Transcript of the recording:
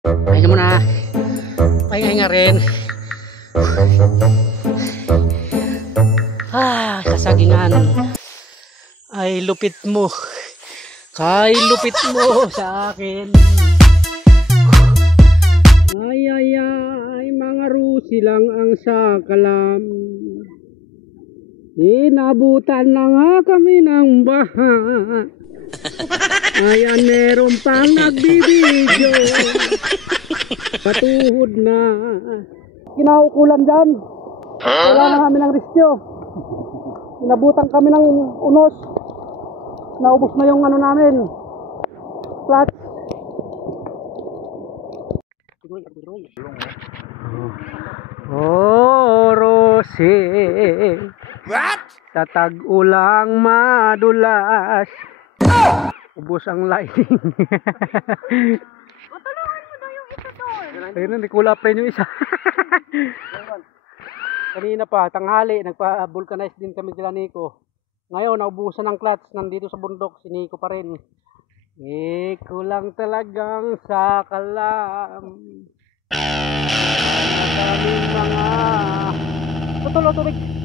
Pahinga muna. Pahinga rin. Kasagingan. Ay lupit mo. Kay lupit mo sa akin. Ay, mga rusi lang ang sakalam. Inabutan na nga kami ng baha. Ayan, meron pang nagbibidyo. Patuhod na. Kinaukulan dyan. Kailangan na kami ng rescue. Inabutan kami ng unos. Naubos na yung ano namin. Clutch. Oh, Rose. What? Sa tag-ulang madulas. Ubos ang lighting. Tulungan mo daw yung isa doon. Ayun na, hindi kulap rin yung isa. Kanina pa, tanghali, nagpa-vulcanize din kami sila Nico. Ngayon, naubusan ng clutch, nandito sa bundok, si Nico pa rin. Kulang talagang sa kalam. Maraming mga... Tutulo, tubig.